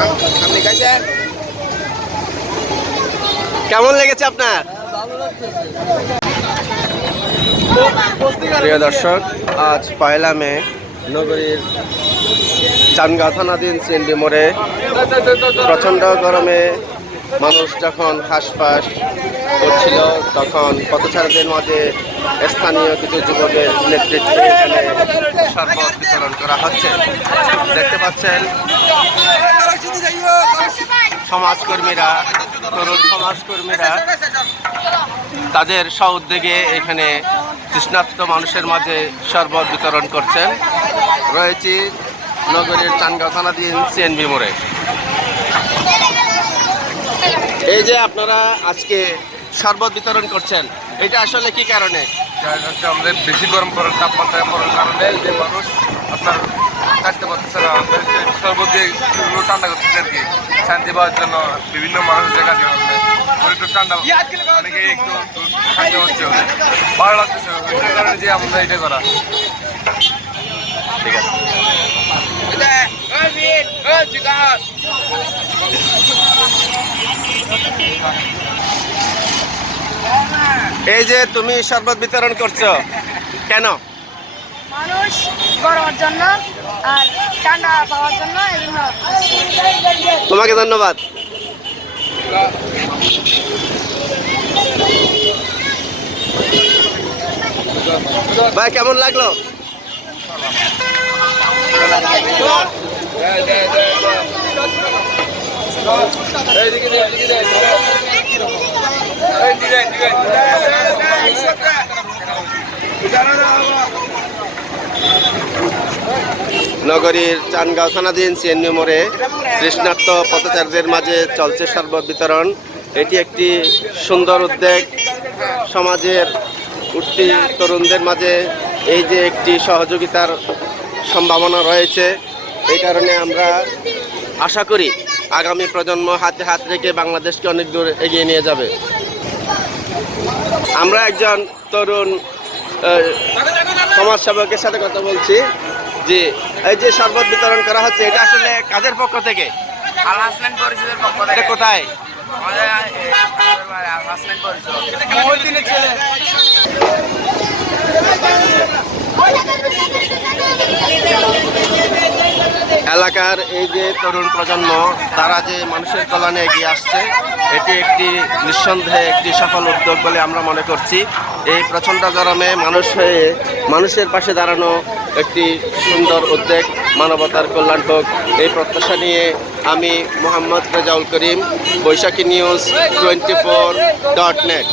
আপনি খাইছেন? কেমন লেগেছে আপনার? প্রিয় দর্শক, আজ 1 মে নগরীর চানগাঁও থানাধীন সিএনডি মোড়ে প্রচণ্ড গরমে মানুষ যখন হাঁসফাঁস করছিল, তখন পথচারীদের মাঝে স্থানীয় কিছু যুবকের নেতৃত্বে এখানে শরবত বিতরণ করা হচ্ছে। দেখতে পাচ্ছেন সমাজকর্মীরা, তরুণ সমাজকর্মীরা তাদের স্বউদ্যোগে এখানে তৃষ্ণার্ত মানুষের মাঝে শরবত বিতরণ করছেন। রয়েছি নগরীর চানগাঁও থানাধীন সিএনবি মোড়ে। এই যে আপনারা আজকে শরবত বিতরণ করছেন, এটা আসলে কি কারণে? আমাদের বেশি গরম পড়ার তাপমাত্রা পড়ার কারণে যে মানুষ আপনার কাটতে পারতেছে না, শরবত দিয়ে ঠান্ডা করতেছে আর কি, শান্তি পাওয়ার জন্য বিভিন্ন মানুষের কাছে একটু ঠান্ডা, অনেকে একটু ঠান্ডা হচ্ছে, ভালো লাগতেছে, ওইটার কারণে যে আমাদের এটা করা। ঠিক আছে। এই যে তুমি শরবত বিতরণ করছো কেন? মানুষ গরমের জন্য আর ঠান্ডা পাওয়ার জন্য। তোমাকে ধন্যবাদ। ভাই কেমন লাগলো? নগরীর চানগাঁও থানাধীন সিএনবি মোড়ে তৃষ্ণার্ত পথচারীদের মাঝে চলছে শরবত বিতরণ। এটি একটি সুন্দর উদ্যোগ। সমাজের উঠতি তরুণদের মাঝে এই যে একটি সহযোগিতার সম্ভাবনা রয়েছে, এই কারণে আমরা আশা করি আগামী প্রজন্ম হাতে হাত রেখে বাংলাদেশকে অনেক দূর এগিয়ে নিয়ে যাবে। আমরা একজন তরুণ সমাজসেবকের সাথে কথা বলছি। জি, এই যে শরবত বিতরণ করা হচ্ছে, এটা আসলে কাদের পক্ষ থেকে? আল হাসনাইন পরিষদের পক্ষ থেকে। এটা কোথায়? এলাকার এই যে তরুণ প্রজন্ম, তারা যে মানুষের কল্যাণে এগিয়ে আসছে, এটি একটি নিঃসন্দেহে একটি সফল উদ্যোগ বলে আমরা মনে করছি। এই প্রচণ্ড গরমে মানুষের পাশে দাঁড়ানো একটি সুন্দর উদ্যোগ। মানবতার কল্যাণ হোক, এই প্রত্যাশা নিয়ে আমি মোহাম্মদ রেজাউল করিম, বৈশাখী নিউজ 24.net।